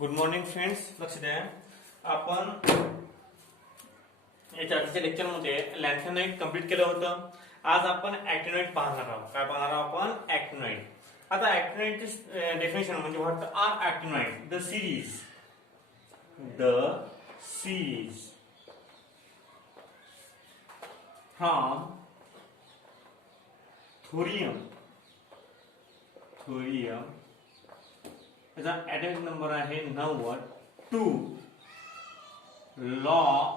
Good morning friends. लक्ष द्या, आपण याच्या आधीच्या लेक्चरमध्ये लॅन्थेनाइट कंप्लीट केलं होतं. आज आपण ऍक्टिनोइड पाहणार आहोत. काय पाहणार आहोत आपण? ऍक्टिनोइड. आता ऍक्टिनोइडची डेफिनेशन म्हणजे what are actinoid? The series from thorium त्याचा ऍटॉमिक नंबर आहे 90 टू लॉरेन्सियम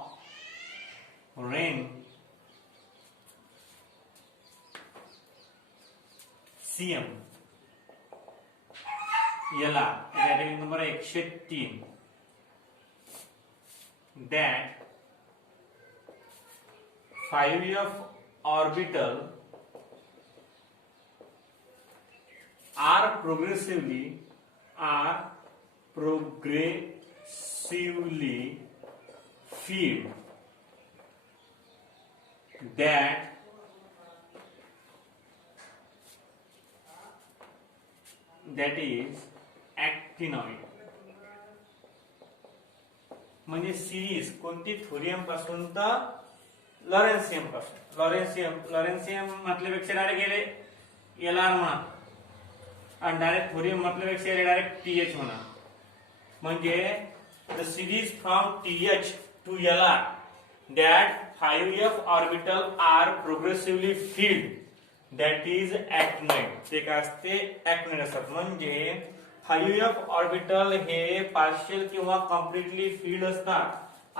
याला ऍटॉमिक नंबर आहे 103. that 5f orbital are progressively filled. that is actinoid. म्हणजे सिरीज कोणती? थोरियम पासून तर लॉरेन्सियम पासून. लॉरेन्सियम म्हटल्यापेक्षा डायरेक्ट गेले एलआर म्हणा आणि डायरेक्ट थोरियम म्हटल्यापेक्षा गेले डायरेक्ट टीएच म्हणा. म्हणजे the series from TH to LR that 5f orbital are progressively filled that is actinoid. ते काय असते? ऍक्टिनोइड असतात. म्हणजे 5f ऑर्बिटल हे पार्शियल किंवा कम्प्लिटली फील्ड असतात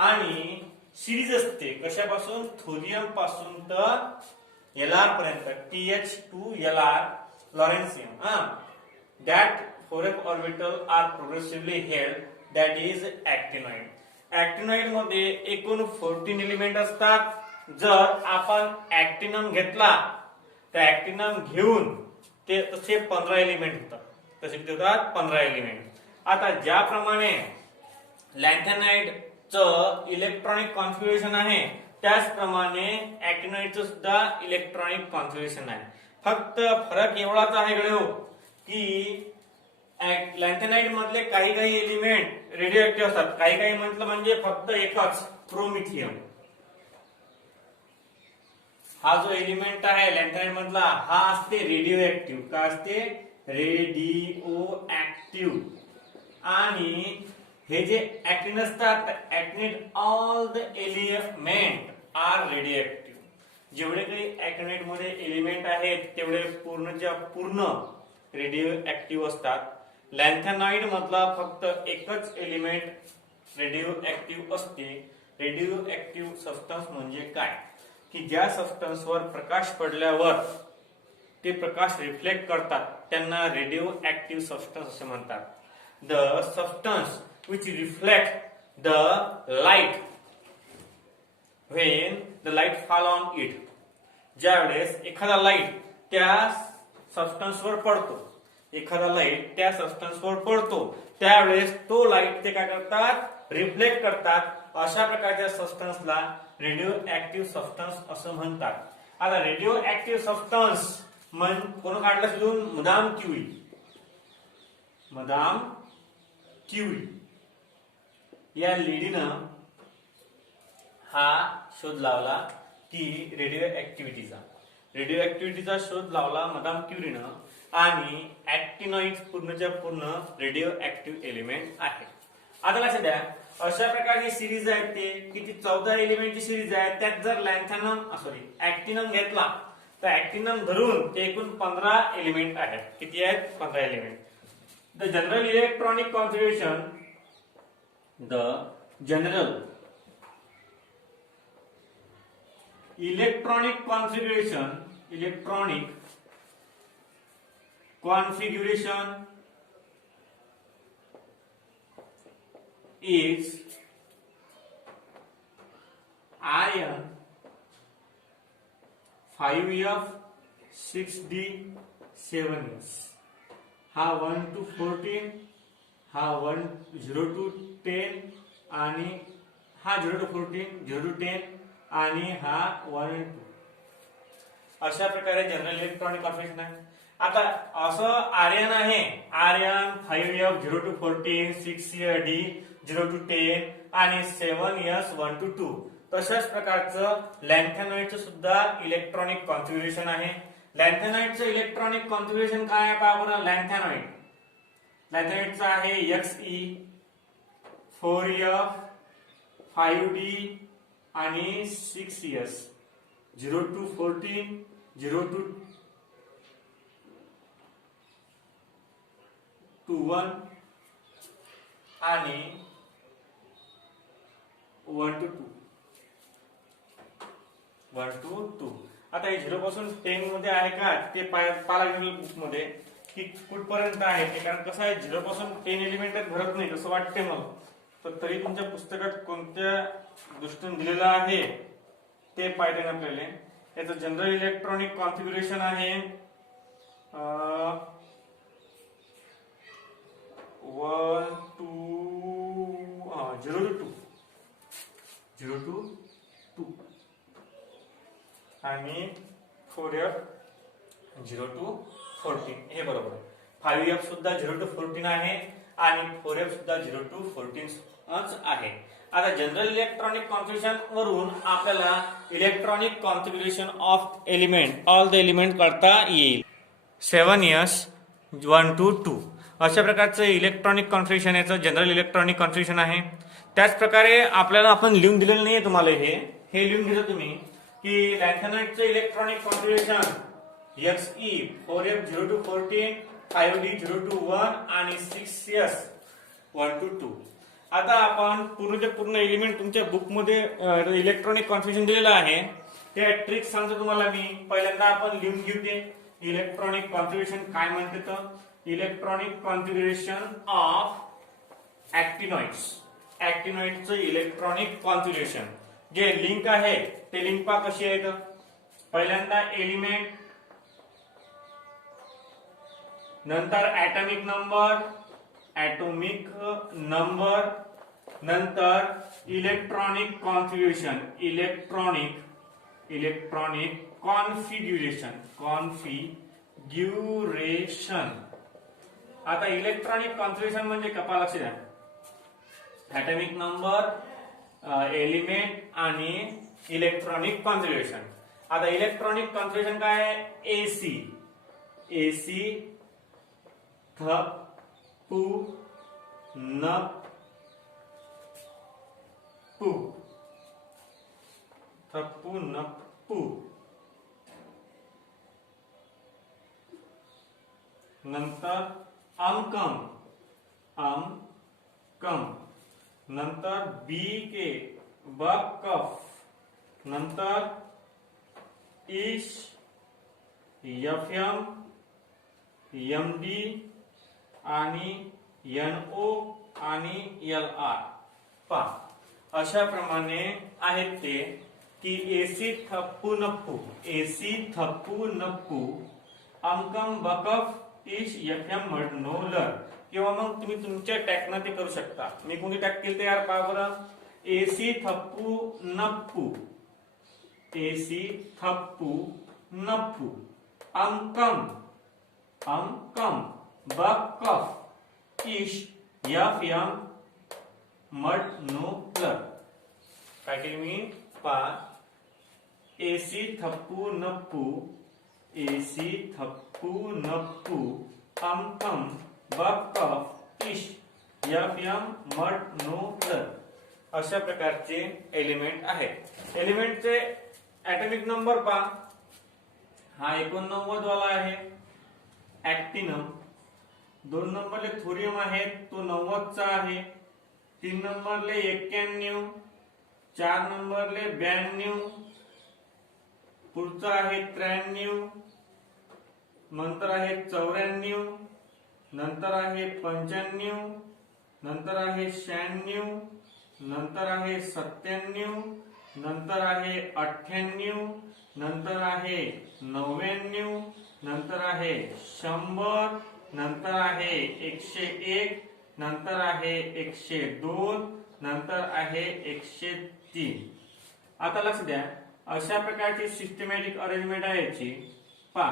आणि सिरीज असते कशापासून? थोरियम पासून तर एलआर पर्यंत, TH to LR lawrencium. That 4f orbital are progressively held that is actinoid. Actinoid मध्ये एकूण 14 एलिमेंट असतात. जर आपण ऍक्टिनम घेतला तर ऍक्टिनम घेऊन ते तसे 15 एलिमेंट होतात. तसे किती होतात? 15 एलिमेंट. आता ज्याप्रमाणे लॅन्थेनाइडचं इलेक्ट्रॉनिक कॉन्फिगरेशन आहे त्याचप्रमाणे ऍक्टिनोइडचं सुद्धा इलेक्ट्रॉनिक कॉन्फिगरेशन आहे. फक्त फरक एवढाच आहे गड्या हो की लॅन्थेनाइड मधले काही एलिमेंट रेडिओ ऍक्टिव्ह असतात. काही म्हटलं म्हणजे फक्त एकच प्रोमिथियम. हा जो एलिमेंट आहे लॅन्थेनाइड मधला हा असते रेडिओ ऍक्टिव्ह. काय असते? Radioactive. आणि हे जे ऍक्टिन असतात actinide all the element are radioactive. जेवढे काही ऍक्टिनेट मध्ये एलिमेंट आहेत तेवढे पूर्ण रेडिओ ऍक्टिव्ह असतात. लॅन्थेनाइड मधला फक्त एकच एलिमेंट रेडिओ ऍक्टिव्ह असते. रेडिओ ऍक्टिव्ह सबस्टन्स म्हणजे काय? की ज्या सबस्टन्सवर प्रकाश पडल्यावर ते प्रकाश रिफ्लेक्ट करतात त्यांना रेडिओ ऍक्टिव्ह सबस्टन्स असे म्हणतात. The substance which reflect the light when the light fall on it. ज्यावेळेस एखादा लाईट त्या सबस्टन्सवर पडतो त्यावेळेस तो लाईट ते काय करतात? रिफ्लेक्ट करतात. अशा प्रकारच्या सबस्टन्सला रेडिओ ऍक्टिव्ह सबस्टन्स असं म्हणतात. आता रेडिओ ऍक्टिव्ह सबस्टन्स कोण काढलं शोधून? मदाम क्युरी या लेडीनं हा शोध लावला की रेडिओ ऍक्टिव्हिटीचा शोध लावला मदाम क्युरीनं. आणि ऍक्टिनोइड पूर्णच्या पूर्ण रेडिओ ऍक्टिव्ह एलिमेंट आहे. आता लक्षात द्या, अशा प्रकारची सिरीज आहे ते किती 14 एलिमेंटची सिरीज आहे. त्यात जर ऍक्टिनम घेतला तर ऍक्टिनम धरून ते एकूण 15 एलिमेंट आहेत. किती आहेत? 15 element. The general electronic configuration is iron 5f 6d 7s. हा 1 to 14, हा 0 to 10 आणि हा 0 to 14, 0 to 10 आणि हा 1 and 2. अशा प्रकारे जनरल इलेक्ट्रॉनिक कॉन्फिगरेशन आहे. आता असं आर्यन आहे, Aryan 5F 0 to 14, 6D 0 to 10 आणि 7S 1 to 2. तशाच प्रकारचं लॅन्थेनॉइडचं सुद्धा इलेक्ट्रॉनिक कॉन्फिगरेशन आहे. लॅन्थेनॉइडचं इलेक्ट्रॉनिक कॉन्फिगरेशन काय आहे पहा बरं. लॅन्थेनॉइडचं आहे Xe 4F 5D आणि 6S 0 to 14, 0 to 1 आणि 1 to 2. 1 to 2. आता हे 0 पासून 10 मध्ये आहे का ते पाहायला गेलं बुक मध्ये की कुठपर्यंत आहे ते. कारण कसं आहे 0 पासून 10 एलिमेंट भरत नाही असं वाटते मला. तर तरी तुमच्या पुस्तकात कोणत्या दृष्टीने दिलेलं आहे ते पाहिजे आपल्याला. याचं जनरल इलेक्ट्रॉनिक कॉन्फिगरेशन आहे 1 to 0 to 2, 0 to 2 आणि 4F 0 to 14 हे बरोबर. 5F सुद्धा 0 to 14 आहे आणि 4F सुद्धा 0 to 14 आहे. आता जनरल इलेक्ट्रॉनिक कॉन्फिगरेशन वरून आपल्याला electronic configuration of element all the element करता येईल. 7S 1 to 2 अशा प्रकारचं इलेक्ट्रॉनिक कॉन्फिगरेशन याचं जनरल इलेक्ट्रॉनिक कॉन्फिगरेशन आहे. त्याच प्रकारे आपल्याला आपण लिहून दिलेलं नाहीये तुम्हाला हे लिहून घेतो तुम्ही की लॅन्थेनॉइडचं electronic configuration Xe 4F 0 to 14, 5D 0 to 1 आणि 6S 1 to 2. आता आपण पूर्ण एलिमेंट तुमच्या बुक मध्ये इलेक्ट्रॉनिक कॉन्फिगरेशन दिलेलं आहे. ते ट्रिक सांगतो तुम्हाला मी. पहिल्यांदा आपण लिहून घेऊ ते इलेक्ट्रॉनिक कॉन्फिगरेशन काय म्हणते. तर इलेक्ट्रॉनिक कॉन्फिगरेशन ऑफ ऍक्टिनॉइडचं इलेक्ट्रॉनिक कॉन्फिगरेशन जे लिंक आहे ते लिंक पहा कशी आहे. पहिल्यांदा एलिमेंट, नंतर ऍटॉमिक नंबर, नंतर इलेक्ट्रॉनिक कॉन्फिगरेशन, इलेक्ट्रॉनिक कॉन्फिग्युरेशन. आता इलेक्ट्रॉनिक कॉन्फिगरेशन म्हणजे कपा लक्ष द्या. ऍटॉमिक नंबर, एलिमेंट आणि इलेक्ट्रॉनिक कॉन्फिगरेशन. आता इलेक्ट्रॉनिक कॉन्फिगरेशन काय आहे. एसी थप्पू नप्पू, नंतर अमकम, नंतर बीके बकफ, नंतर इश, एफएम, एमडी आणि एनओ आणि एलआर. पहा अशा प्रमाणे आहेत ते की एसी थप्पू नप्पू, अमकम बकफ, इश, एफएम मडनोलर. किंवा मग तुम्ही तुमच्या टॅगनं ते करू शकता. मी कोणती टॅग केली तयार पहा बरं. एसी थप्पू नप्पू, अमकम बकफ, इश, एफएम मडनोलर. काय केली मी पहा. एसी थप्पू नप्पू, अमकम बकफ, इश, एफएम मडनोलर. अशा प्रकारचे एलिमेंट आहेत. एलिमेंटचे ऍटॉमिक नंबर पहा. हा 89 वाला आहे ऍक्टिनम. 2 नंबरले थोरियम आहे तो 90 चा आहे. 3 नंबरले 91, 4 नंबरले 92, पुढचा आहे 93, नंतर आहे 94, नंतर आहे 95, नंतर आहे 96, नंतर आहे 97, नंतर आहे 98, नंतर आहे 99, नंतर आहे 100, नंतर आहे 101, नंतर आहे 102, नंतर आहे 103. आता लक्ष द्या. अशा प्रकारची सिस्टमॅटिक अरेंजमेंट आहे याची. पहा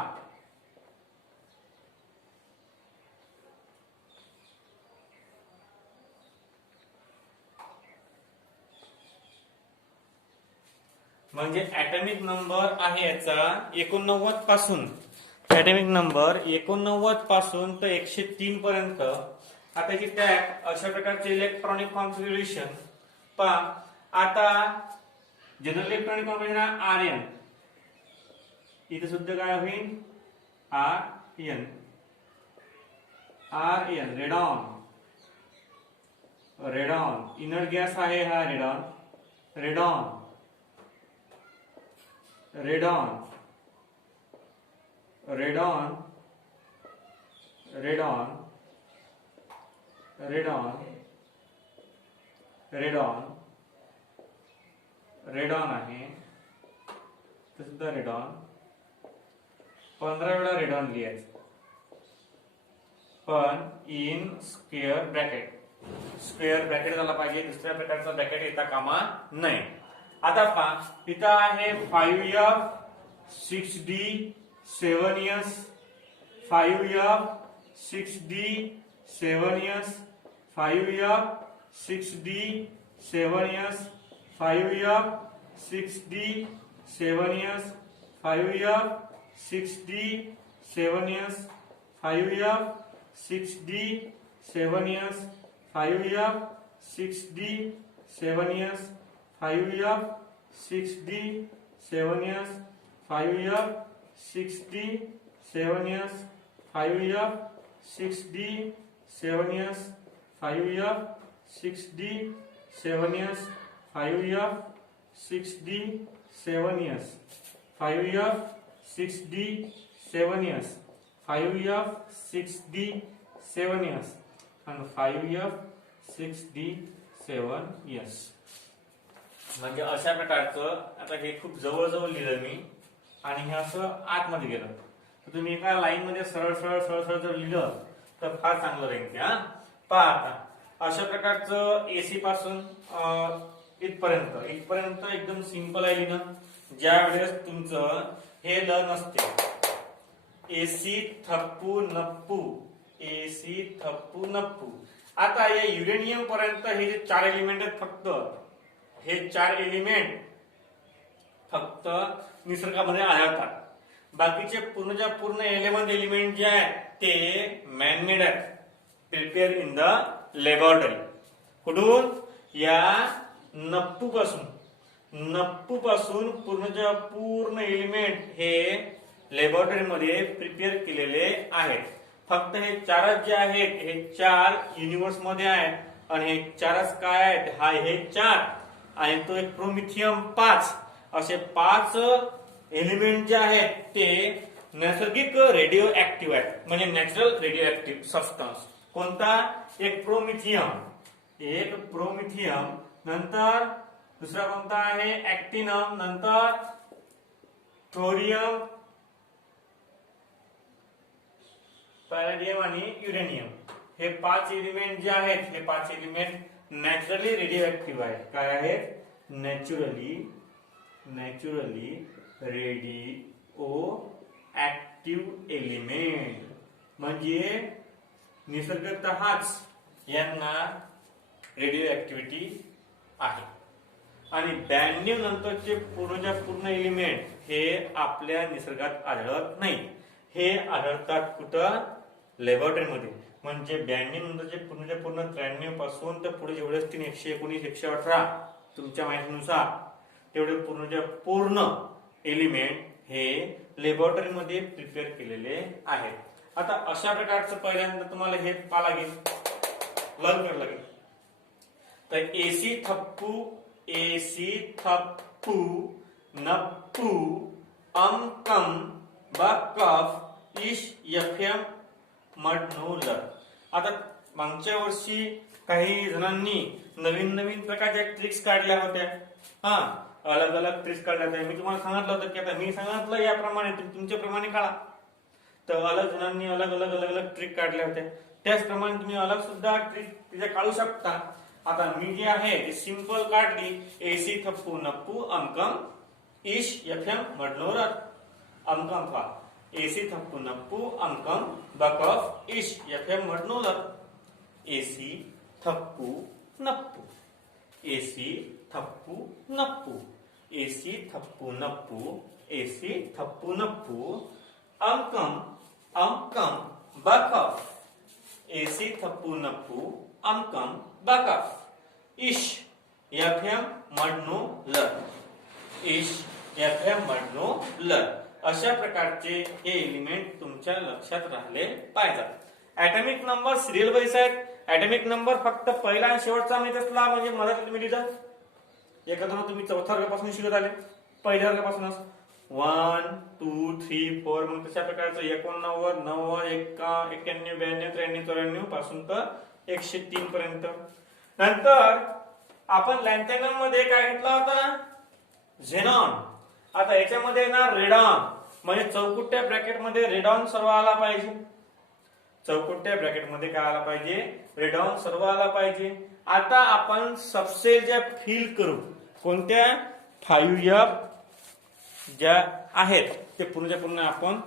म्हणजे ऍटॉमिक नंबर आहे याचा 89 पासून, ऍटॉमिक नंबर 89 पासून तर 103 पर्यंत. आता ही टॅग अशा प्रकारचे इलेक्ट्रॉनिक कॉन्फिगरेशन पहा. आता जनरल इलेक्ट्रॉनिक कॉन्फिगरेशन Rn, इथे सुद्धा काय होईल Rn, radon. Radon inner gas आहे हा radon. Radon radon radon radon radon radon radon आहे तर सुद्धा रेडॉन. 15 वेळा रेडॉन लिहायचं, पण in square bracket. Square bracket झाला पाहिजे, दुसऱ्या प्रकारचा ब्रॅकेट येता कामा नाही. आता पहा इथं आहे 5F 6D 7S, 5F 6D 7S, 5F 6D 7S, 5F 6D 7S, 5F 6D 7S, 5F 6D 7S, 5F 6D 7S, 5F 6D 7S, 5F 6D 7S, 5F 6D 7S, 5F 6D 7S, 5F 6D 7S, 5F 6D 7S, 5F 6D 7S and 5F 6D 7S. म्हणजे अशा प्रकारचं. आता हे खूप जवळ लिहिलं मी आणि हे असं आतमध्ये गेलं, तर तुम्ही एका लाईन मध्ये सरळ सरळ सरळ सरळ जर लिहिलं तर फार चांगलं राहील. हा पहा आता अशा प्रकारचं एसी पासून इथपर्यंत एकदम सिंपल आहे लिहिणं. ज्या वेळेस तुमचं हे ल नसते, एसी थप्पू नप्पू, एसी थप्पू नप्पू. आता या युरेनियम पर्यंत हे जे 4 एलिमेंट आहेत, फक्त हे 4 एलिमेंट फक्त निसर्गामध्ये आढळतात. बाकीचे पूर्ण 11 एलिमेंट जे आहेत ते मॅनमेड आहेत, प्रिपेअर इन द लॅबोरेटरी. कुठून? या नप्पू पासून पूर्ण एलिमेंट हे लॅबोरेटरी मध्ये प्रिपेअर केलेले आहेत. फक्त हे 4 जे आहेत हे 4 युनिव्हर्स मध्ये आहेत आणि हे 4च काय आहेत, हा हे 4 आणि तो एक प्रोमिथियम 5, असे 5 एलिमेंट जे आहेत ते नैसर्गिक रेडिओ ऍक्टिव्ह आहेत, म्हणजे नॅचरल रेडिओ ऍक्टिव्ह सबस्टन्स. कोणता? एक प्रोमिथियम, नंतर दुसरा कोणता आहे ऍक्टिनम, नंतर थोरियम, पॅलेडियम आणि युरेनियम. हे 5 एलिमेंट जे आहेत हे 5 एलिमेंट नॅचरली रेडिओ ऍक्टिव्ह आहेत. काय आहेत? नॅचरली रेडिओ ऍक्टिव्ह एलिमेंट, म्हणजे निसर्गतःच यांना रेडिओ ऍक्टिव्हिटी आहे. आणि 92 नंतरचे पूर्ण एलिमेंट हे आपल्या निसर्गात आढळत नाही, हे आढळतात कुठं? लॅबोरेटरीमध्ये. म्हणजे 92 नंतरचे पूर्ण 93 पासून तर पुढे जेवढे असतील 119 118 तुमच्या माहितीनुसार तेवढे पूर्ण एलिमेंट हे लॅबोरेटरीमध्ये प्रिपेअर केलेले आहेत. आता अशा प्रकारचं पहिल्यांदा तुम्हाला हे पाहा लागेल, लर्न करावं लागेल. तर एसी थप्पू नप्पू अमकम बकफ इश यफएम मडनूलर. आता मागच्या वर्षी काही जणांनी नवीन प्रकारच्या ट्रिक्स काढल्या होत्या. अलग ट्रिक्स काढल्या होत्या. मी तुम्हाला सांगितलं होतं की आता मी सांगितलं याप्रमाणे तुमच्याप्रमाणे काढा. तर अलग जणांनी अलग ट्रिक काढल्या होत्या. त्याचप्रमाणे तुम्ही अलग सुद्धा ट्रिक तिथे काढू शकता. आता मी जे आहे ते सिंपल काढली. एसी थप्पू नप्पू अमकम इश यफएम मडनूलर. अमकम पहा, एसी थप्पू नप्पू अमकम बकफ इश यफएम मडनूलर. एसी थप्पू नप्पू, एसी थप्पू नप्पू. एसी थप्पू नप्पू, एसी थप्पू नप्पू, अंकम अंकम बकफ, एसी थप्पू नप्पू, अंकम बकफ, इश एफएम मडनो लर, इश एफएम मडनो लर. अशा प्रकारचे हे एलिमेंट तुमच्या लक्षात राहिले पाहिजेत. ऍटॉमिक नंबर सिरियल वाईज आहेत. ऍटॉमिक नंबर फक्त पहिला आणि शेवटचा माहित असला म्हणजे मदत तुम्ही लिहिता. एखादा तुम्ही चौथ्या वर्गापासून शिकत आले, पहिल्या वर्गापासूनच 1 2 3 4 मग तशा प्रकारचं 89 90 91 92 93 94 पासून तर 103 पर्यंत. नंतर आपण लॅन्थेनम मध्ये काय घेतला होता, झेनॉन. आता याच्यामध्ये ना रेडॉन, म्हणजे चौकुट्या ब्रॅकेट मध्ये रेडॉन सर्व आला पाहिजे. चौकुट्या ब्रॅकेट मध्ये काय आला पाहिजे, रेडॉन सर्व आला पाहिजे. आता आपण सबसेल ज्या फिल करू, कोणत्या 5F ज्या आहेत ते पूर्णच्या पूर्ण आपण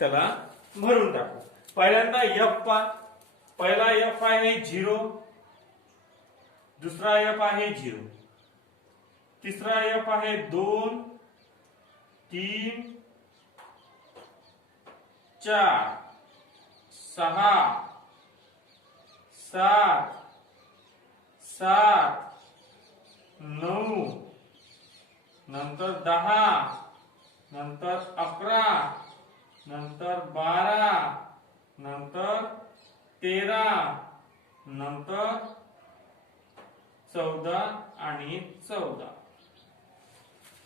त्याला भरून टाकू. पहिल्यांदा F पा, पहिला F आहे 0, दुसरा F आहे 0, तिसरा F आहे 2 3 4 6 7 7 9 नंतर 10 नंतर 11 नंतर 12 नंतर 13 नंतर 14 आणि 14.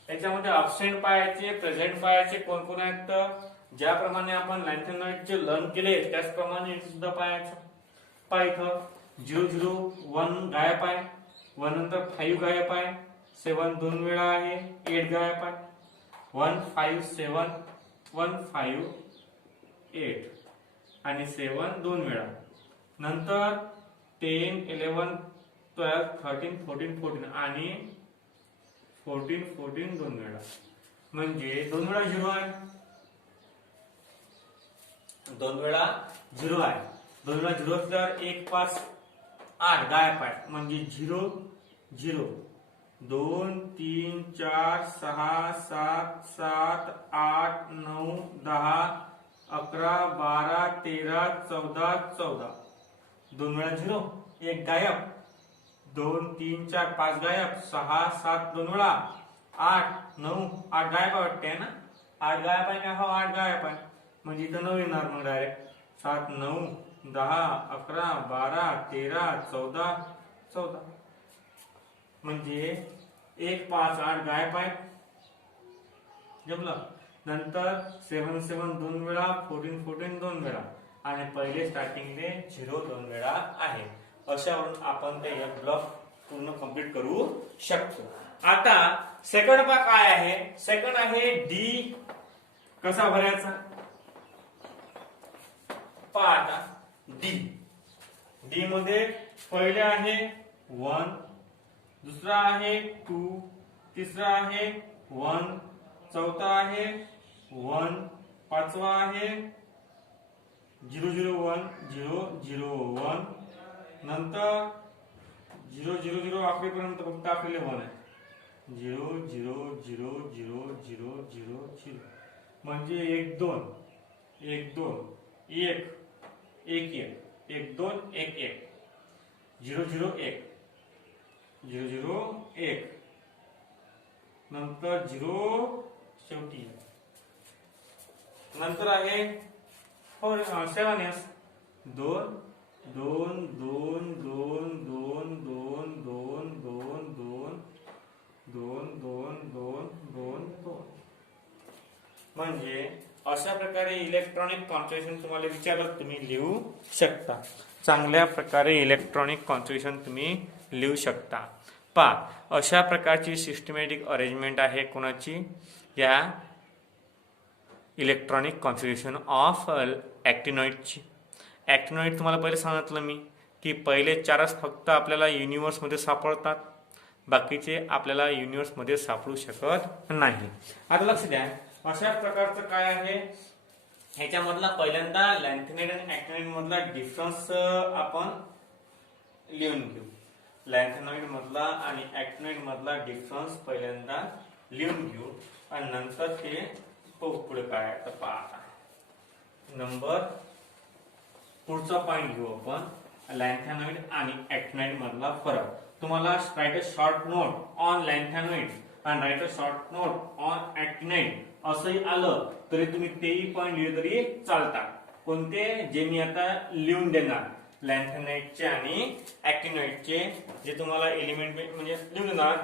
याच्यामध्ये अब्सेंट पाहायचे, प्रेझेंट पाहायचे कोण कोण आहेत. तर ज्याप्रमाणे आपण लॅन्थेनॉइडचे लर्न केले त्याचप्रमाणे सुद्धा पाहायचं. पहा इथं 0 0 1 गायब आहे, 1 नंतर 5 गायब आहे, 7 2 वेळा आहे, 8 गायब आहे, 1 5 7 1 5 8 आणि 7 2 वेळा. नंतर 10 11 12 13 14 14 आणि 14 14 2 वेळा, म्हणजे 2 वेळा 0 आहे, 2 वेळा 0 आहे. 2 वेळा 0 असल्यावर 1 5 8 गायब आहे, म्हणजे 0 0 2 3 4 6 7 7 8 9 10 11 12 13 14 14. 2 वेळा 0 1 गायब, 2 3 4 5 गायब, 6 7 2 वेळा 8 9 8 गायब वाटते ना, 8 गायब आहे का, हो 8 गायब आहे, म्हणजे इथं 9 येणार मग डायरेक्ट. 7 9 10 11 12 13 14 14, म्हणजे 1 5 8 गायब आहे. जमलं. नंतर 7 7 2 वेळा, 14 14 2 वेळा आणि पहिले स्टार्टिंगले 0 2 वेळा आहे. अशावरून आपण ते एक ब्लॉक पूर्ण कंप्लीट करू शकतो. आता सेकंड भाग काय आहे, सेकंड आहे डी. कसा भरायचा पहा. आता डी, डी मध्ये पहिले आहे 1, दुसरा आहे 2, तिसरा आहे 1, चौथा आहे 1, पाचवा आहे 0 0 1 0 0 1, नंतर 0 0 0 आखरीपर्यंत फक्त आपल्याला 1 आहे. 0 0 0 0 0 0 0, म्हणजे 1 2 1 2 1 1 1 1 2 1 1 0 0 1 0 0 1, नंतर 0 शेवटी. नंतर आहे 7S 2 2 2 2 2 2 2 2 2 2 2 2 2 2. म्हणजे अशा प्रकारे इलेक्ट्रॉनिक कॉन्फिगरेशन तुम्हाला विचारलं तुम्ही लिहू शकता. चांगल्या प्रकारे इलेक्ट्रॉनिक कॉन्फिगरेशन तुम्ही लिहू शकता. पहा अशा प्रकारची सिस्टमॅटिक अरेंजमेंट आहे कोणाची, या इलेक्ट्रॉनिक कॉन्फिगरेशन ऑफ ॲक्टिनॉइडची. ॲक्टिनॉइड तुम्हाला पहिले सांगितलं मी की पहिले 4च फक्त आपल्याला युनिवर्समध्ये सापडतात, बाकीचे आपल्याला युनिवर्समध्ये सापडू शकत नाही. आता लक्ष द्या, अशा प्रकारचं काय आहे ह्याच्यामधला पहिल्यांदा लॅन्थेनाइड आणि ॲक्टिनॉइड मधला डिफरन्स आपण लिहून घेऊ. लॅन्थेनाइड मधला आणि ॲक्टिनॉइड मधला डिफरन्स पहिल्यांदा लिहून घेऊ आणि नंतर ते पुढे काय तर पहा नंबर पुढचा पॉइंट घेऊ आपण लॅन्थेनॉइड आणि ऍक्टिनॉइड मधला फरक. तुम्हाला write a short note on lanthanoid आणि write a short note on actinoid असंही आलं तरी तुम्ही तेही पॉइंट लिहिले तरी चालतात. कोणते जे मी आता लिहून देणार लॅन्थेनॉइडचे आणि ऍक्टिनॉइडचे जे तुम्हाला एलिमेंट म्हणजे लिहून देणार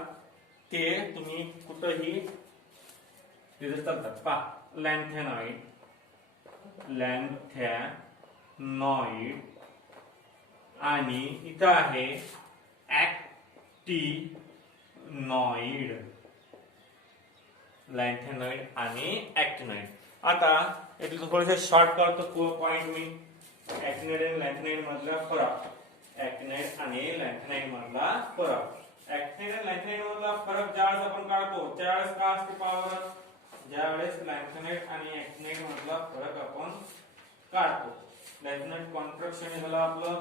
ते तुम्ही कुठंही लिहिलं चालतात. पहा लॅन्थेनॉइड आणि इथं आहे ऍक्टिनॉइड. लॅन्थेनॉइड आणि ऍक्टिनॉइड. आता यातलं थोडेसे शॉर्ट करतो पॉइंट मी. ऍक्टिनॉइड आणि लॅन्थेनॉइड मधला फरक. ऍक्टिनॉइड आणि लॅन्थेनॉइड मधला फरक. ऍक्टिनॉइड आणि लॅन्थेनॉइड मधला फरक ज्यावेळेस आपण काढतो त्यावेळेस का असते पावर. ज्यावेळेस लॅन्थेनॉइड आणि ऍक्टिनॉइड मधला फरक आपण काढतो. लॅन्थेनॉइड कॉन्ट्रॅक्शन झालं आपलं.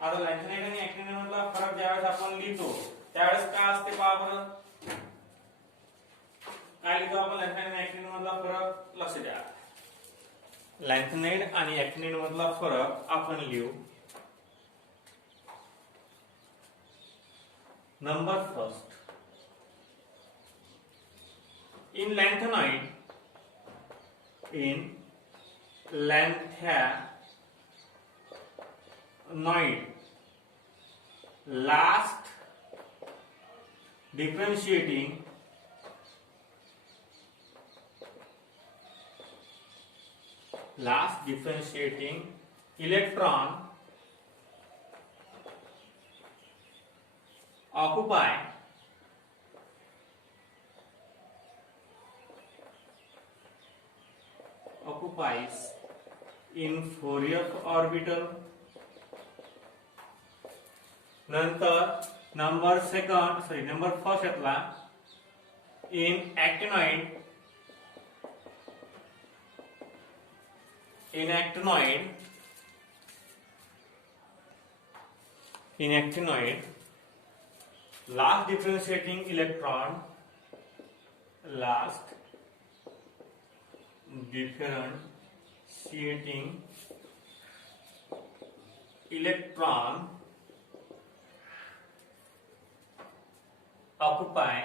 आता लॅन्थेनॉइड आणि ऍक्टिनॉइड मधला फरक ज्यावेळेस आपण लिहितो त्यावेळेस काय असते पावर. काय लिहितो आपण लॅन्थेनॉइड आणि ऍक्टिनॉइड मधला फरक लक्ष द्या. लॅन्थेनॉइड आणि ऍक्टिनॉइड मधला फरक आपण लिहू. Number first. In lanthanide, last differentiating electron occupies in 4f orbital. नंतर नंबर फर्स्ट यातला in actinoid last differentiating electron occupy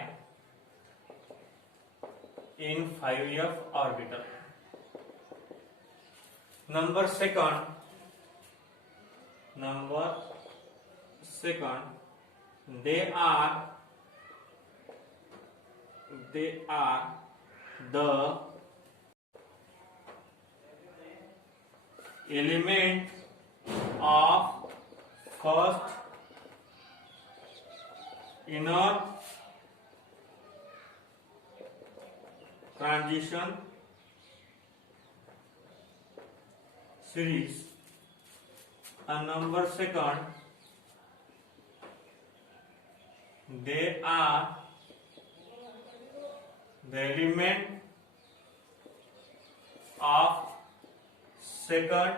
in 5f orbital. Number second, they are the element of first inner transition series. And number second, they are the element of second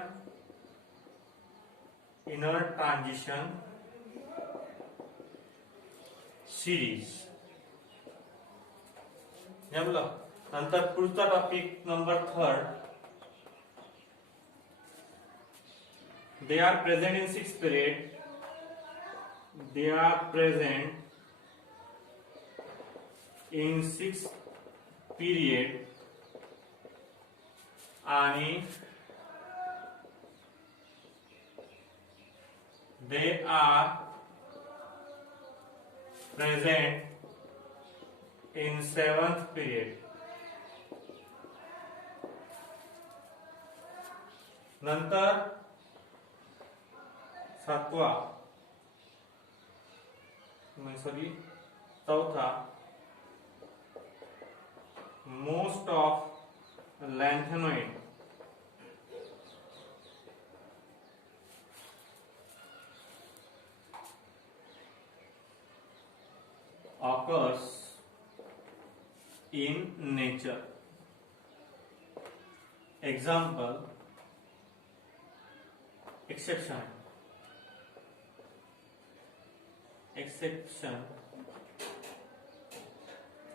inner transition series. जमलं. नंतर पुढचा topic number third. They are present in 6th period. They are present in 6th period आणि they are present in 7th period. नंतर चौथा most of lanthanide occurs in nature. Example, exception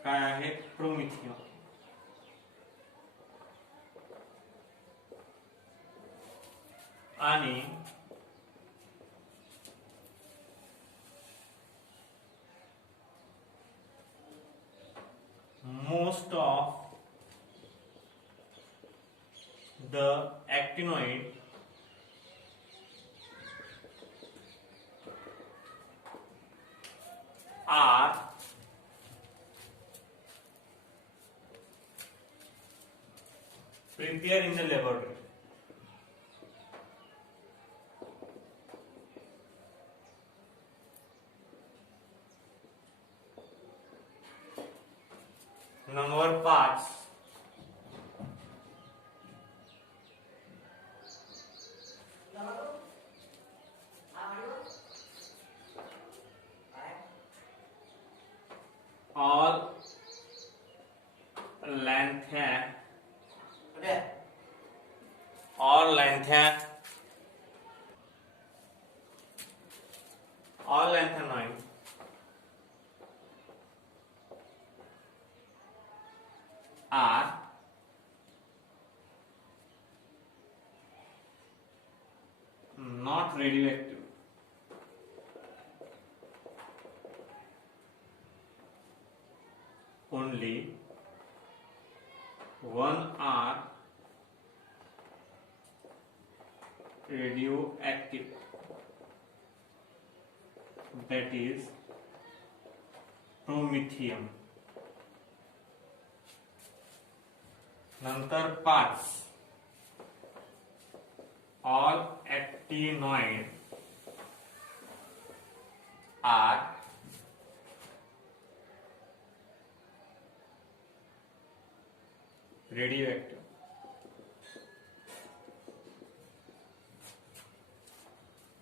काय आहे प्रोमिथियम. आणि most of the actinoid are prepared in the laboratory. Number 5, all lanthanoid are not radioactive. Only one are radioactive, that is promethium. नंतर 5, all actinoid are radioactive.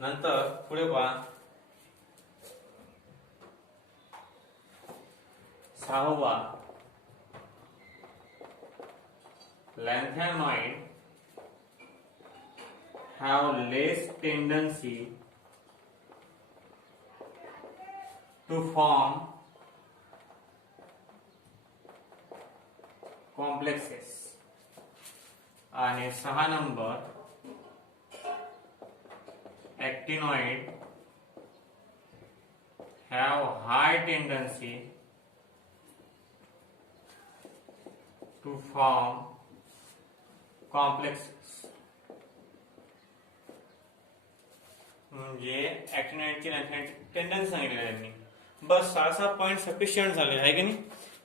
नंतर पुढे पहा 6वा, lanthanoid have less tendency to form complexes. आणि 6 number, actinoid have high tendency to form complexes. म्हणजे actinoid ची tendency सांगितली त्यांनी. बस 6 point sufficient झाले आहे की नाही.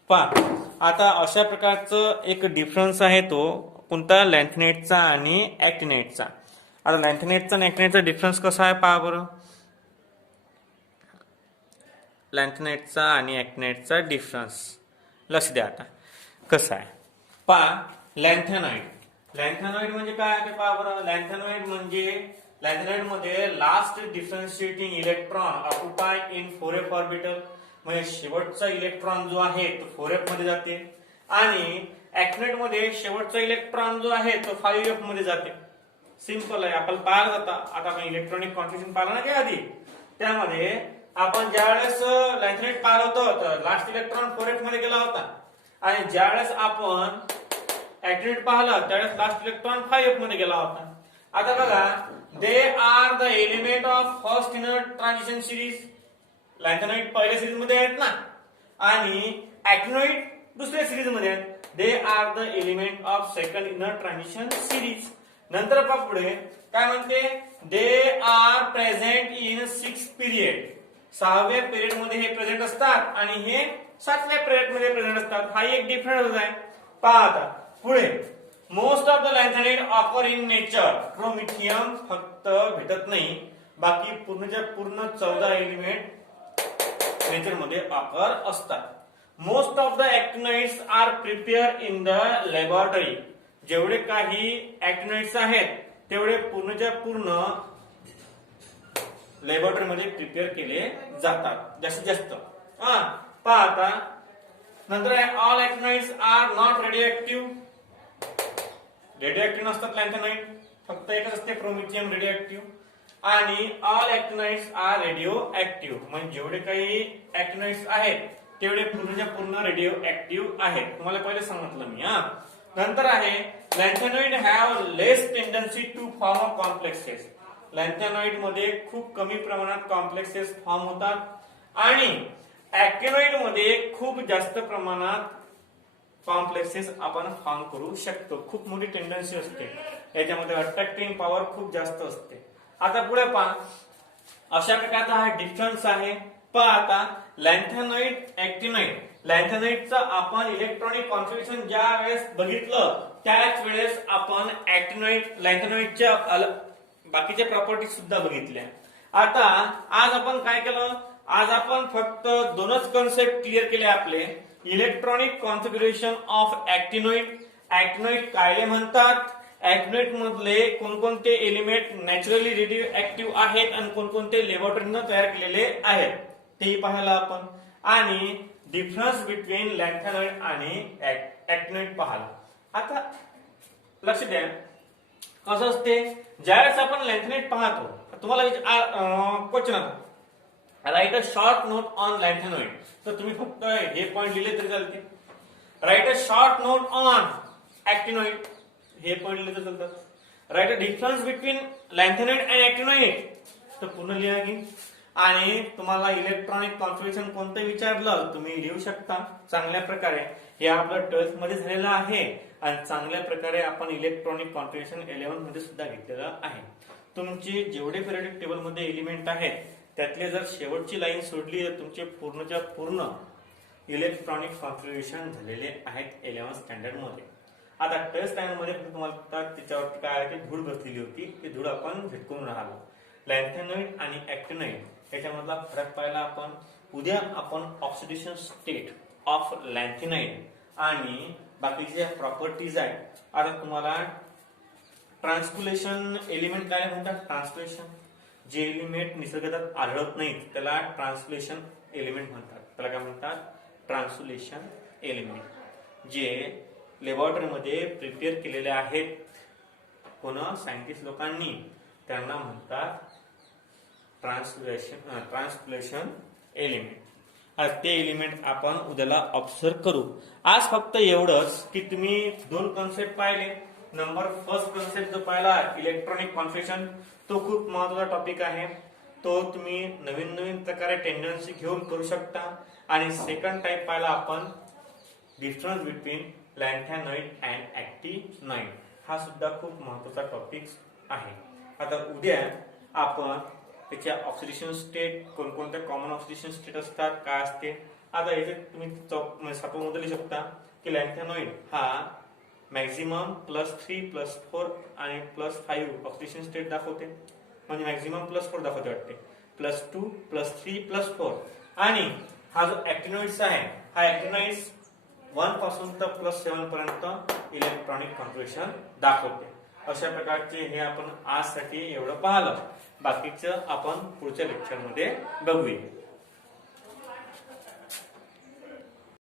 पहा आता अशा प्रकारचं एक डिफरन्स आहे तो कोणता, लॅन्थेनाइडचा आणि ऍक्टिनाइडचा. आता लॅन्थेनाइडचा आणि ऍक्टिनाइडचा डिफरन्स कसा आहे पहा बरं. लॅन्थेनाइडचा आणि ऍक्टिनाइडचा डिफरन्स लक्ष द्या. आता कसं आहे पहा. लॅन्थेनॉइड म्हणजे काय ते पहा बरं. लॅन्थेनॉइड मध्ये last differentiating electron occupy in 4f orbital, म्हणजे शेवटचा इलेक्ट्रॉन जो आहे तो 4f मध्ये जाते. आणि ऍक्टिनाइड मध्ये शेवटचा इलेक्ट्रॉन जो आहे तो 5f मध्ये जाते. सिंपल आहे. आपण पाहिलं जाता. आता आपण इलेक्ट्रॉनिक कॉन्फिगरेशन पाहिलं ना की आधी, त्यामध्ये आपण ज्यावेळेस लॅन्थेनाइड पाहिलं होतं तर लास्ट इलेक्ट्रॉन 4f मध्ये गेला होता. आणि ज्यावेळेस आपण ऍक्टिनाइड पाहिला त्यावेळेस लास्ट इलेक्ट्रॉन 5f मध्ये गेला होता. आता बघा, they are the element of first inner transition series. Lanthanide पहिल्या सिरीज मध्ये आहेत ना, आणि ऍक्टिनाइड दुसऱ्या सिरीज मध्ये आहेत. दे are the element of second inner transition series. नंतर पहा पुढे काय म्हणते, they are present in 6 period. 6व्या पिरियड मध्ये हे प्रेझेंट असतात आणि हे 7व्या पिरियड मध्ये प्रेझेंट असतात. हा एक डिफरन्स आहे. पहा आता पुढे, most of the lanthanide offer in nature. Promethium फक्त भेटत नाही, बाकी पूर्णच्या पूर्ण 14 एलिमेंट नेचर मध्ये ऑफर असतात. Most of the actinoids are prepare in the laboratory. जेवढे काही ऍक्टिनॉइड्स आहेत तेवढे पूर्णच्या पूर्ण लॅबोरेटरी मध्ये प्रिपेअर केले जातात जास्तीत जास्त. पहा आता नंतर, ऑल ऍक्टिनॉइड्स आर नॉट रेडिओ नसतात लॅन्थेनाइड, फक्त एकच असते प्रोमिथियम रेडिओ. आणि ऑल ऍक्टिनॉइड्स आर रेडिओ ऍक्टिव्ह, म्हणजे जेवढे काही ऍक्टिनॉइड्स आहेत तेवढे पूर्णच्या पूर्ण रेडिओ ऍक्टिव्ह आहेत. तुम्हाला पहिले सांगितलं मी. नंतर आहे lanthanoid have less tendency to form of complexes. Lanthanoid मध्ये खूप कमी प्रमाणात कॉम्प्लेक्सेस फॉर्म होतात आणि ऍक्टिनॉइड मध्ये खूप जास्त प्रमाणात कॉम्प्लेक्सेस आपण फॉर्म करू शकतो. खूप मोठी टेंडन्सी असते याच्यामध्ये, अट्रॅक्टिव्ह पॉवर खूप जास्त असते. आता पुढे पहा, अशा प्रकारचा हा डिफरन्स आहे. पहा आता लॅन्थेनॉइड ऍक्टिनॉइड. लॅन्थेनॉइडचं आपण इलेक्ट्रॉनिक कॉन्फिगरेशन ज्या वेळेस बघितलं त्याच वेळेस आपण लॅन्थेनॉइडच्या बाकीच्या प्रॉपर्टी सुद्धा बघितल्या. आता आज आपण काय केलं, आज आपण फक्त दोनच कन्सेप्ट क्लिअर केले आपले. Electronic configuration of actinoid. Actinoid काय म्हणतात, ऍक्टिनॉइड मधले कोणकोणते एलिमेंट नॅचरली रेडिओ ऍक्टिव्ह आहेत आणि कोणकोणते लॅबोरेटरीने तयार केलेले आहेत तेही पाहायला आपण. आणि डिफरन्स बिटवीन लॅन्थेनॉइड आणि ऍक्टिनॉइड पाहायला. आता लक्ष द्या कसं असते, ज्यावेळेस आपण लॅन्थेनॉइड पाहतो तुम्हाला question write a short note on lanthanoid, तर तुम्ही फक्त हे पॉइंट लिहिले तरी चालते. Write a short note on actinoid, हे पॉइंट लिहिले तर चालतात. Write a difference between lanthanoid and actinoid, तर पूर्ण लिहा की. आणि तुम्हाला इलेक्ट्रॉनिक कॉन्फिगरेशन कोणतं विचारलं तुम्ही लिहू शकता चांगल्या प्रकारे. हे आपलं 12th मध्ये झालेलं आहे आणि चांगल्या प्रकारे आपण इलेक्ट्रॉनिक कॉन्फिगरेशन 11th मध्ये सुद्धा घेतलेलं आहे. तुमचे जेवढे पिरियडिक टेबल मध्ये एलिमेंट आहेत त्यातले जर शेवटची लाईन सोडली तर तुमचे पूर्णच्या पूर्ण इलेक्ट्रॉनिक कॉन्फिगरेशन झालेले आहेत 11th स्टँडर्ड मध्ये. आता 12th स्टँडर्ड मध्ये तुम्हाला त्याच्यावरती काय आहे, धूळ बसलेली होती, ती धूळ आपण झटकून राहिलो. लॅन्थेनॉइड आणि ऍक्टिनॉइड याच्यामधला फरक पाहिला आपण. उद्या आपण ऑक्सिडेशन स्टेट ऑफ लॅन्थेनॉइड आणि बाकीचे प्रॉपर्टीज आहेत. आता तुम्हाला ट्रान्सक्युलेशन एलिमेंट काय म्हणतात, ट्रान्सक्युलेशन. जे एलिमेंट निसर्गात आढळत नाहीत त्याला ट्रान्सलेशन एलिमेंट म्हणतात. त्याला काय म्हणतात, ट्रान्सलेशन एलिमेंट. जे लॅबोरेटरीमध्ये प्रिपेअर केलेले आहेत कोण सायंटिस्ट लोकांनी, त्यांना म्हणतात ट्रान्सलेशन एलिमेंट. ते एलिमेंट आपण उद्याला ऑब्झर्व करू. आज फक्त एवढंच की तुम्ही दोन कॉन्सेप्ट पाहिले. नंबर फर्स्ट कॉन्सेप्ट जो पाहिला इलेक्ट्रॉनिक कॉन्फिगरेशन, तो खूप महत्वाचा टॉपिक आहे. तो तुम्ही नवीन नवीन प्रकारे टेंडन्सी घेऊन करू शकता. आणि सेकंड टाइप पाहिला आपण difference between lanthanoid and actinoid. हा सुद्धा खूप महत्वाचा टॉपिक आहे. आता उद्या आपण त्याच्या ऑक्सिडेशन स्टेट, कोणकोणत्या कॉमन ऑक्सिडेशन स्टेट असतात, काय असते. आता याचे तुम्ही सापामध्ये लिहू शकता की लॅन्थेनॉइड हा मॅक्झिमम +3 +4 आणि +5 ऑक्सिडेशन स्टेट दाखवते. म्हणजे मॅक्झिमम +4 दाखवते वाटते, +2 +3 +4. आणि हा जो ऍक्टिनॉइड्स आहे, हा ऍक्टिनॉइड्स 1 पासून तर +7 पर्यंत इलेक्ट्रॉनिक कॉन्फिगरेशन दाखवते. अशा प्रकारचे हे आपण आजसाठी एवढं पाहिलं. बाकीचं आपण पुढच्या लेक्चरमध्ये बघूया.